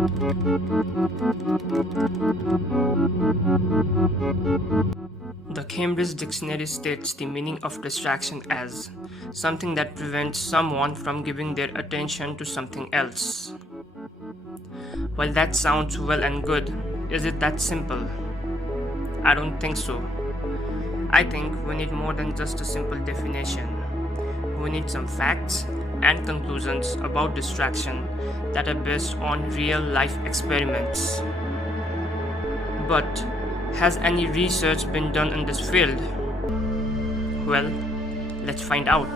The Cambridge Dictionary states the meaning of distraction as something that prevents someone from giving their attention to something else. While that sounds well and good, is it that simple? I don't think so. I think we need more than just a simple definition. We need some facts and conclusions about distraction that are based on real life experiments. But has any research been done in this field? Well, let's find out.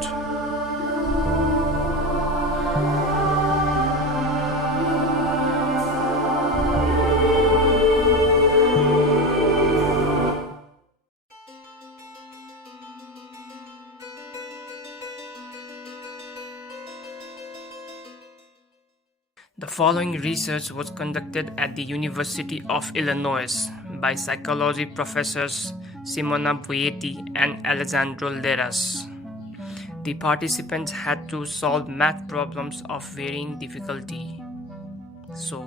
The following research was conducted at the University of Illinois by psychology professors Simona Buetti and Alejandro Lleras. The participants had to solve math problems of varying difficulty. So,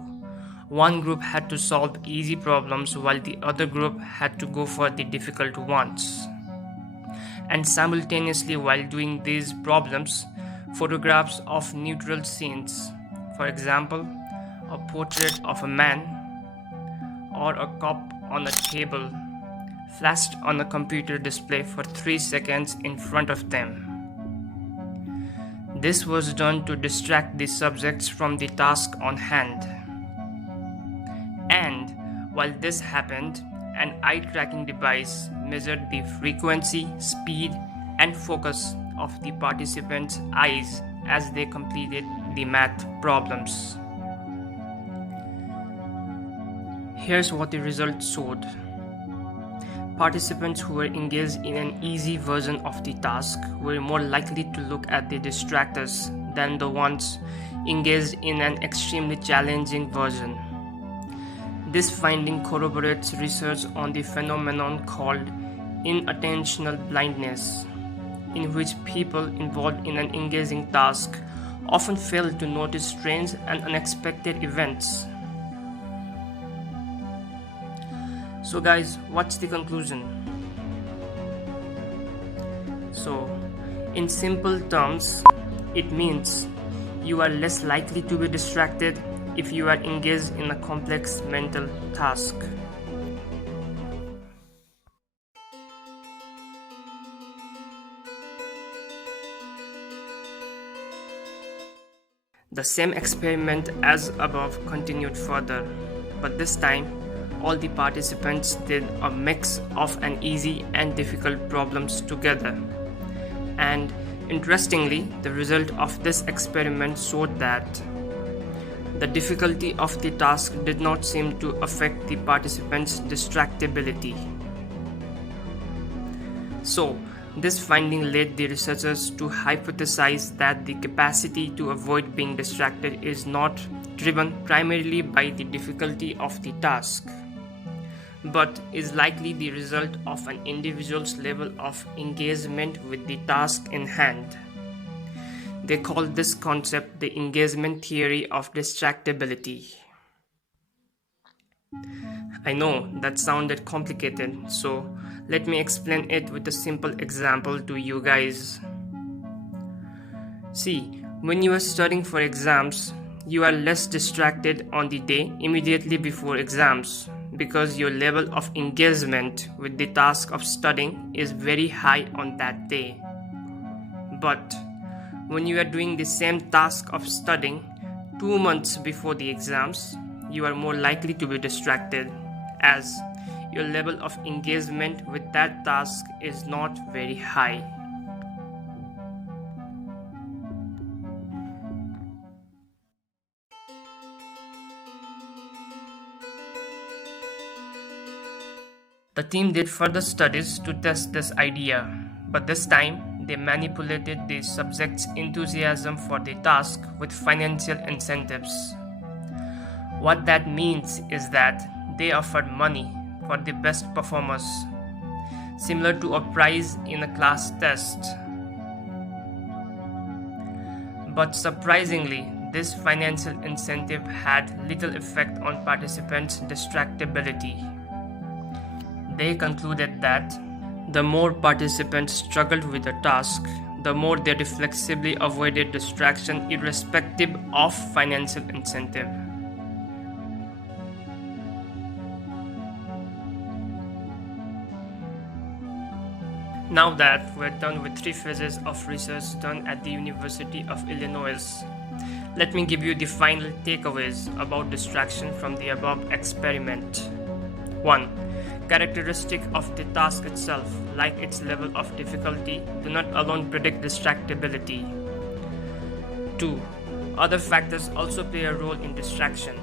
one group had to solve easy problems while the other group had to go for the difficult ones. And simultaneously, while doing these problems, photographs of neutral scenes, for example, a portrait of a man or a cup on a table, flashed on a computer display for 3 seconds in front of them. This was done to distract the subjects from the task on hand. And while this happened, an eye-tracking device measured the frequency, speed, and focus of the participants' eyes as they completed the math problems. Here's what the results showed. Participants who were engaged in an easy version of the task were more likely to look at the distractors than the ones engaged in an extremely challenging version. This finding corroborates research on the phenomenon called inattentional blindness, in which people involved in an engaging task often fail to notice strange and unexpected events. So guys, what's the conclusion? So, in simple terms, it means you are less likely to be distracted if you are engaged in a complex mental task. The same experiment as above continued further, but this time all the participants did a mix of an easy and difficult problems together. And interestingly, the result of this experiment showed that the difficulty of the task did not seem to affect the participants' distractibility. So, this finding led the researchers to hypothesize that the capacity to avoid being distracted is not driven primarily by the difficulty of the task, but is likely the result of an individual's level of engagement with the task in hand. They call this concept the engagement theory of distractibility. I know that sounded complicated, so let me explain it with a simple example to you guys. See, when you are studying for exams, you are less distracted on the day immediately before exams because your level of engagement with the task of studying is very high on that day. But when you are doing the same task of studying 2 months before the exams, you are more likely to be distracted as your level of engagement with that task is not very high. The team did further studies to test this idea, but this time they manipulated the subjects' enthusiasm for the task with financial incentives. What that means is that they offered money for the best performers, similar to a prize in a class test. But surprisingly, this financial incentive had little effect on participants' distractibility. They concluded that the more participants struggled with a task, the more they reflexively avoided distraction irrespective of financial incentive. Now that we're done with 3 phases of research done at the University of Illinois, let me give you the final takeaways about distraction from the above experiment. 1. Characteristic of the task itself, like its level of difficulty, do not alone predict distractibility. 2. Other factors also play a role in distraction,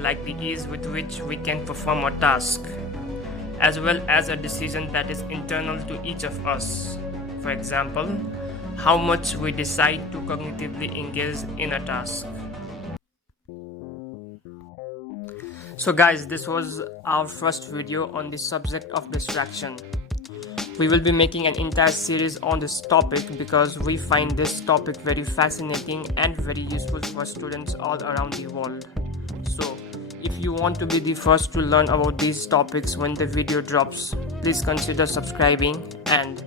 like the ease with which we can perform a task, as well as a decision that is internal to each of us. For example, how much we decide to cognitively engage in a task. So guys, this was our first video on the subject of distraction. We will be making an entire series on this topic because we find this topic very fascinating and very useful for students all around the world. So, if you want to be the first to learn about these topics when the video drops, please consider subscribing, and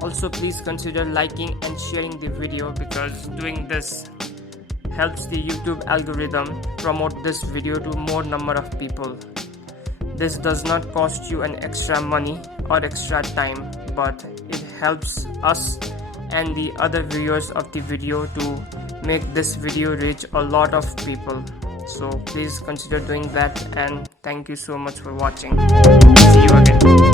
also please consider liking and sharing the video, because doing this helps the YouTube algorithm promote this video to more number of people. This does not cost you an extra money or extra time, but it helps us and the other viewers of the video to make this video reach a lot of people. So please consider doing that, and thank you so much for watching. See you again.